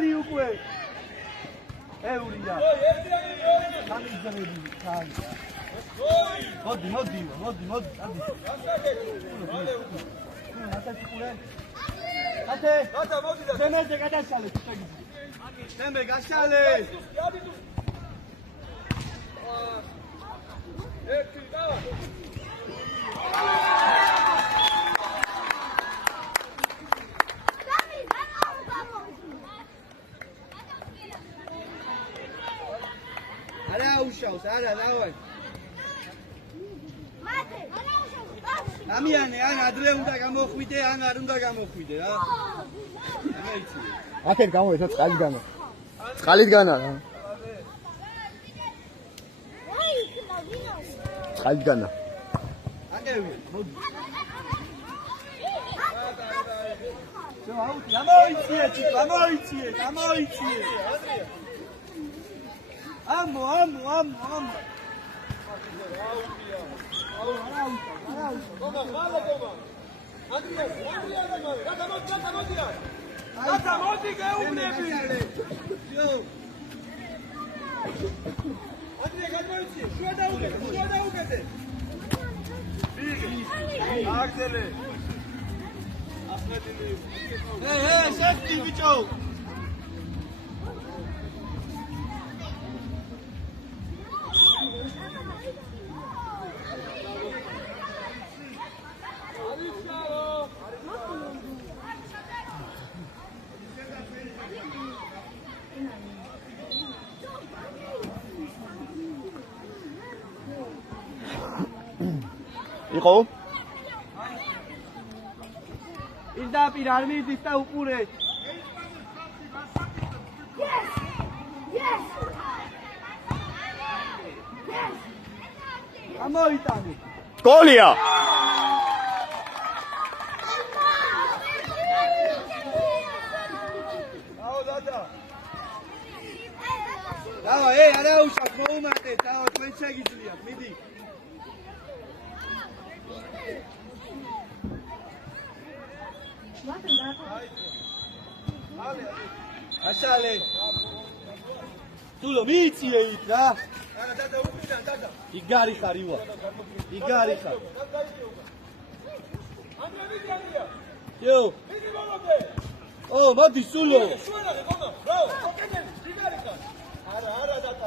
არი უკვე ევრია გამიძრები ხარი მოდი ადი ნატაში ყურე ათე მოდი და ზემეზე გადაშალე ზემე გაშალე ერთი დავა არა უშავს არა დავარ მათე არა უშავს ამიანე ან ადრე უნდა გამოხვიდე ან არ უნდა გამოხვიდე რა ამეიცი აქეთ გამოვიდა წყალითგანა წყალითგანა აკევი მოდი გამოიციე ამო მოდი გეუბნები გადმოიცი შუა დაუკეთე აგდელე ახლა შეფტი ბიჭო იყო პირდაპირ არ მიდის და უყურე გამოიტანე გოლია დავა არა უშავს მოუმატე დავა თქვენ შეგიძლიათ მიდი აშალე სულო მიიწიე იქ რა არა დადა უკიდან დადა იგარი ხარ ანდრე ვიდიანია იო მიდი მომოდე ო მოდი სულო შუანაღე გონა ბრავო ოკენელი იგარი ხარ არა დადა